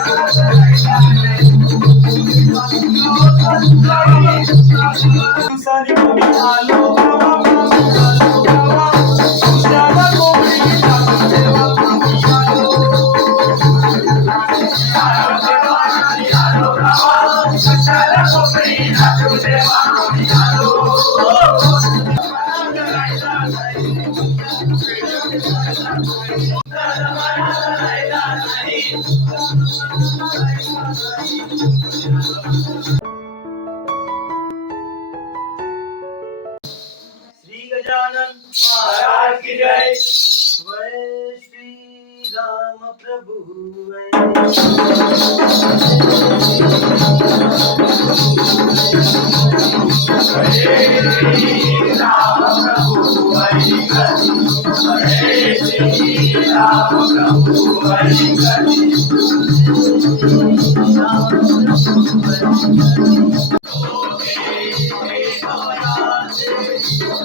Thank you. Shri Gajanan Maharaj की जय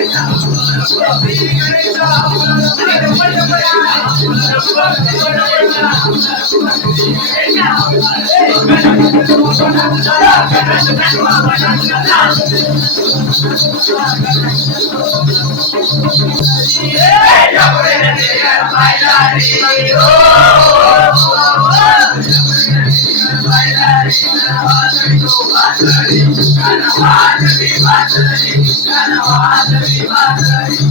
Carnaval, carnaval, carnaval.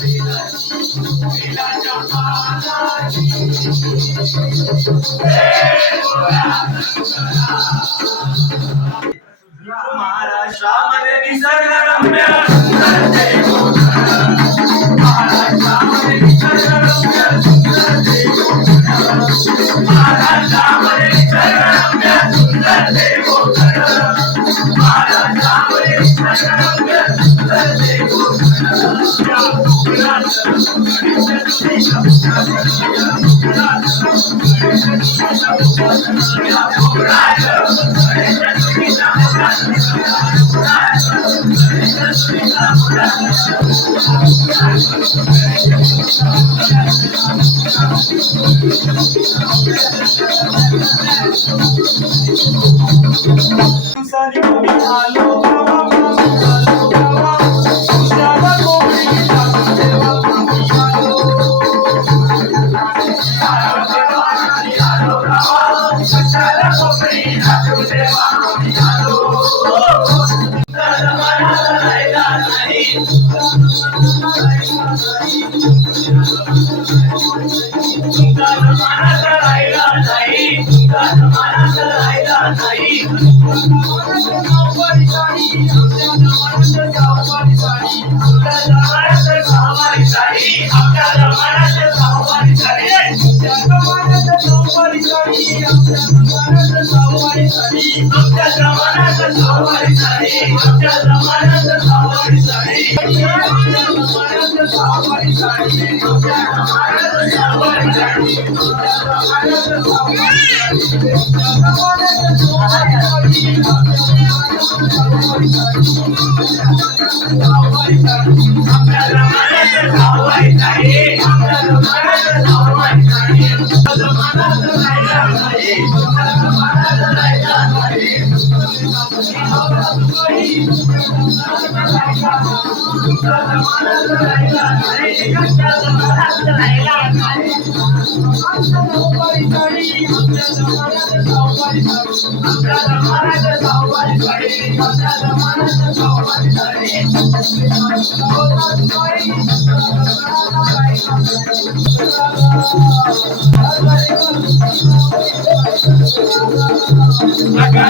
Mira, महाराष्ट्रामध्ये रम्य Που κατ' ουσία του πιάτου του, του πιάτου του πιάτου του πιάτου του πιάτου του πιάτου του πιάτου του πιάτου του I'm आपल्याला I got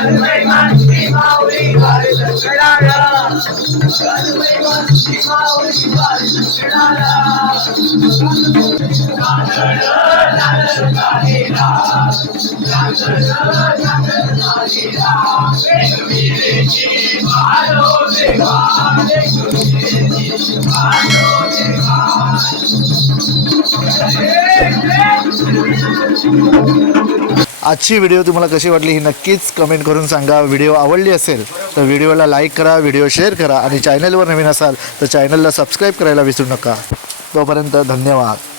it right, right, my team, I'll be Thank you. 我看着北方的雪花，我的是湿哒哒。我看着北方的大雪人，大雪人大地大，大雪人，大雪人大地大。北的雪花，我的雪花，我的雪 आजची video तुम्हाला कशी वाटली ही नक्कीच कमेंट करून सांगा व्हिडिओ आवडली असेल तर व्हिडिओला लाईक करा व्हिडिओ शेअर करा आणि चॅनलवर नवीन असाल तर चॅनलला सबस्क्राईब करायला विसरू नका तोपर्यंत धन्यवाद